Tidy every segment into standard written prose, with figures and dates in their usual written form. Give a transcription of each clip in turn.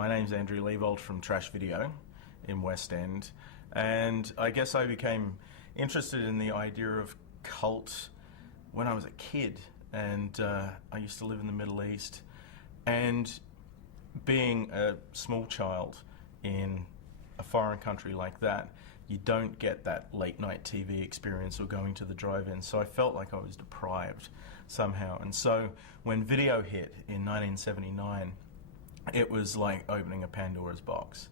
My name's Andrew Leavold from Trash Video in West End, and I guess I became interested in the idea of cult when I was a kid, and I used to live in the Middle East, and being a small child in a foreign country like that, you don't get that late night TV experience or going to the drive-in, so I felt like I was deprived somehow. And so when video hit in 1979, it was like opening a Pandora's box,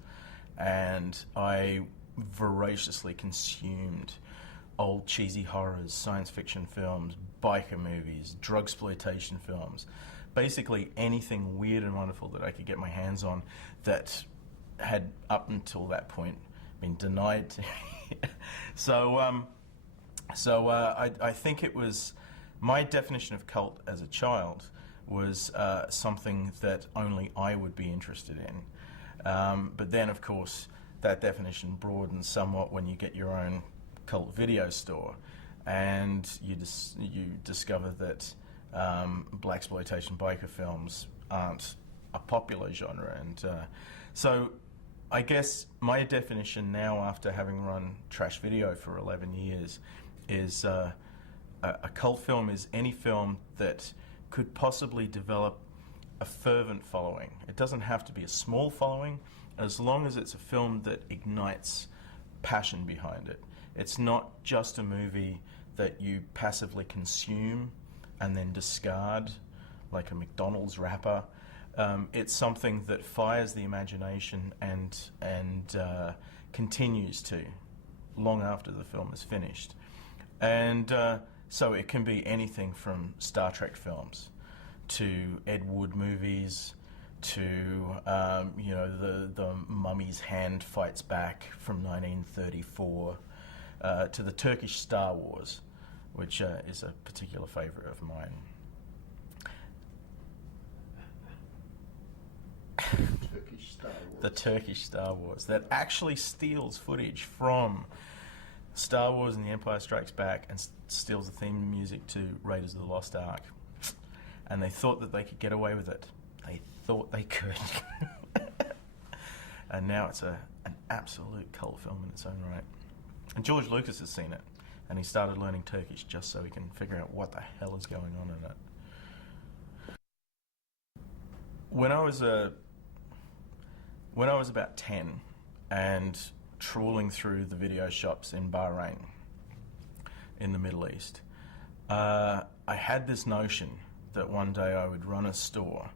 and I voraciously consumed old cheesy horrors, science fiction films, biker movies, drugsploitation films, basically anything weird and wonderful that I could get my hands on that had up until that point been denied to me. I think it was my definition of cult as a child was something that only I would be interested in. But then, of course, that definition broadens somewhat when you get your own cult video store, and you discover that blaxploitation biker films aren't a popular genre. And so I guess my definition now, after having run Trash Video for 11 years, is a cult film is any film that could possibly develop a fervent following. It doesn't have to be a small following, as long as it's a film that ignites passion behind it. It's not just a movie that you passively consume and then discard like a McDonald's wrapper. It's something that fires the imagination and continues to long after the film is finished. And so it can be anything from Star Trek films to Ed Wood movies to the Mummy's Hand Fights Back from 1934 to the Turkish Star Wars, which is a particular favourite of mine. Turkish Star Wars. The Turkish Star Wars that actually steals footage from Star Wars and The Empire Strikes Back and steals the theme music to Raiders of the Lost Ark. And they thought that they could get away with it. They thought they could. And now it's an absolute cult film in its own right. And George Lucas has seen it, and he started learning Turkish just so he can figure out what the hell is going on in it. When I was about 10 and trawling through the video shops in Bahrain, in the Middle East, I had this notion that one day I would run a store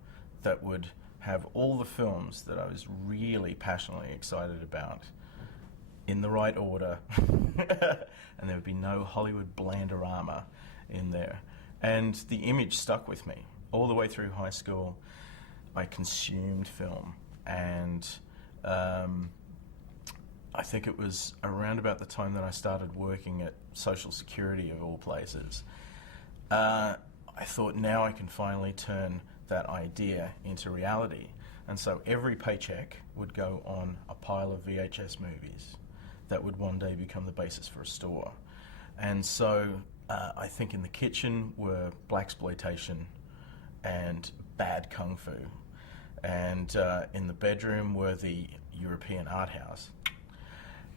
that would have all the films that I was really passionately excited about in the right order, and there would be no Hollywood blanderama in there. And the image stuck with me all the way through high school. I consumed film, and I think it was around about the time that I started working at Social Security, of all places. I thought, now I can finally turn that idea into reality. And so every paycheck would go on a pile of VHS movies that would one day become the basis for a store. And so I think in the kitchen were blaxploitation and bad kung fu. And in the bedroom were the European art house.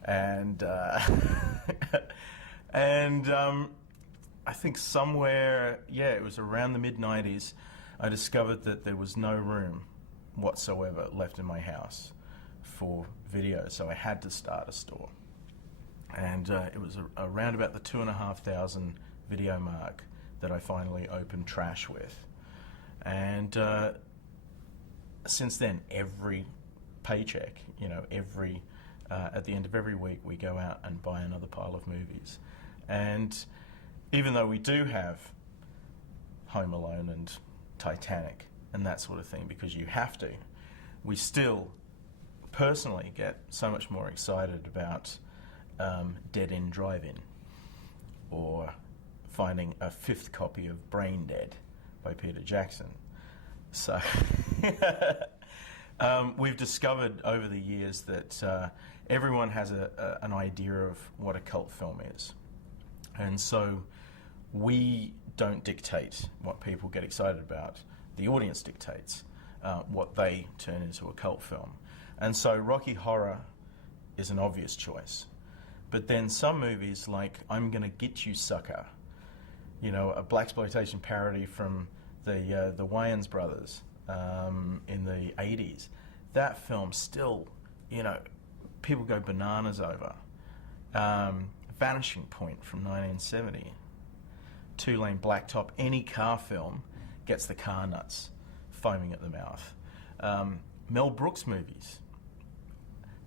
And I think somewhere, it was around the mid-90s, I discovered that there was no room whatsoever left in my house for video, so I had to start a store. And it was around about the 2,500 video mark that I finally opened Trash with. And since then, every paycheck, at the end of every week, we go out and buy another pile of movies. And even though we do have Home Alone and Titanic and that sort of thing, because you have to, we still personally get so much more excited about Dead End Drive-In, or finding a 5th copy of Brain Dead by Peter Jackson. So we've discovered over the years that everyone has an idea of what a cult film is. And so we don't dictate what people get excited about. The audience dictates. what they turn into a cult film. And so Rocky Horror is an obvious choice. But then some movies like I'm Gonna Get You Sucker, you know, a blaxploitation parody from the Wayans brothers in the 80s. That film still, you know, people go bananas over. Vanishing Point from 1970. Two-lane blacktop. Any car film gets the car nuts foaming at the mouth. Mel Brooks movies.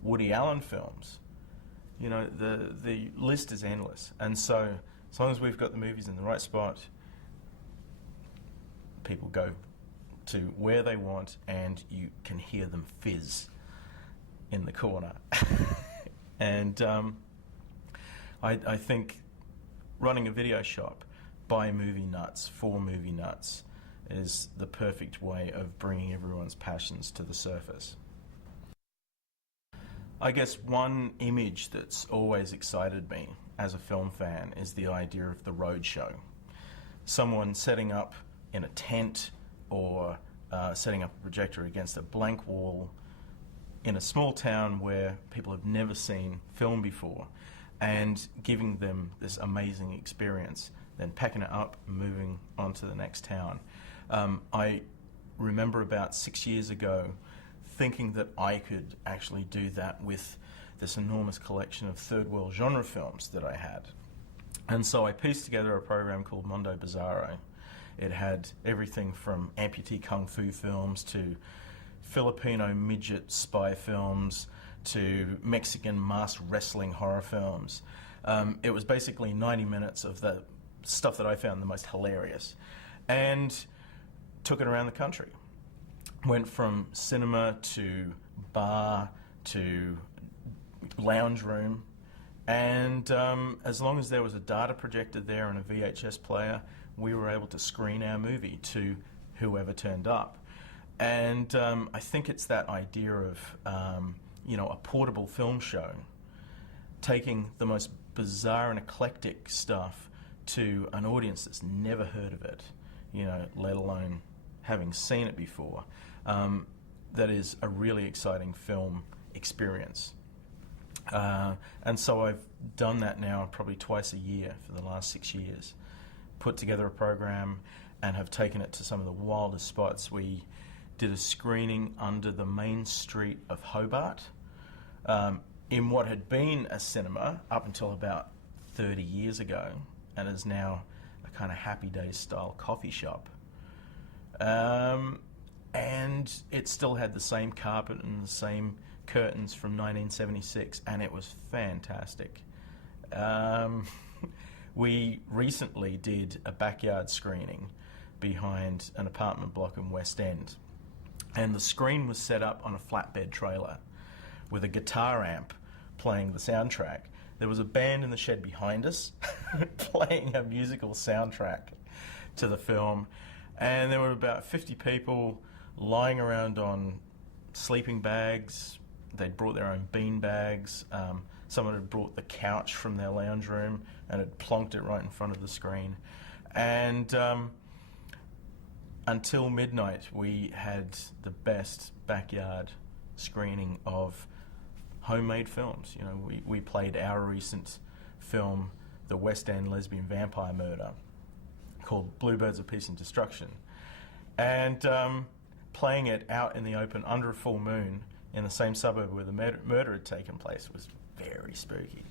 Woody Allen films. You know, the list is endless. And so, as long as we've got the movies in the right spot, people go to where they want, and you can hear them fizz in the corner. And I think running a video shop by movie nuts, for movie nuts, is the perfect way of bringing everyone's passions to the surface. I guess one image that's always excited me as a film fan is the idea of the roadshow. Someone setting up in a tent or setting up a projector against a blank wall in a small town where people have never seen film before and giving them this amazing experience, then packing it up and moving on to the next town. I remember about 6 years ago thinking that I could actually do that with this enormous collection of third world genre films that I had. And so I pieced together a program called Mondo Bizarro. It had everything from amputee kung fu films to Filipino midget spy films to Mexican masked wrestling horror films. It was basically 90 minutes of the stuff that I found the most hilarious, and took it around the country. Went from cinema to bar to lounge room, and as long as there was a data projector there and a VHS player, we were able to screen our movie to whoever turned up. And I think it's that idea of you know, a portable film show, taking the most bizarre and eclectic stuff to an audience that's never heard of it, you know, let alone having seen it before. That is a really exciting film experience. And so I've done that now probably twice a year for the last 6 years. Put together a program and have taken it to some of the wildest spots. We did a screening under the main street of Hobart, in what had been a cinema up until about 30 years ago, and is now a kind of Happy Days style coffee shop. And it still had the same carpet and the same curtains from 1976, and it was fantastic. We recently did a backyard screening behind an apartment block in West End, and the screen was set up on a flatbed trailer with a guitar amp playing the soundtrack. There was a band in the shed behind us playing a musical soundtrack to the film, and there were about 50 people lying around on sleeping bags. They'd brought their own bean bags. Someone had brought the couch from their lounge room and had plonked it right in front of the screen. And until midnight, we had the best backyard screening of homemade films. You know, we played our recent film, The West End Lesbian Vampire Murder, called Bluebirds of Peace and Destruction. And playing it out in the open under a full moon in the same suburb where the murder had taken place was very spooky.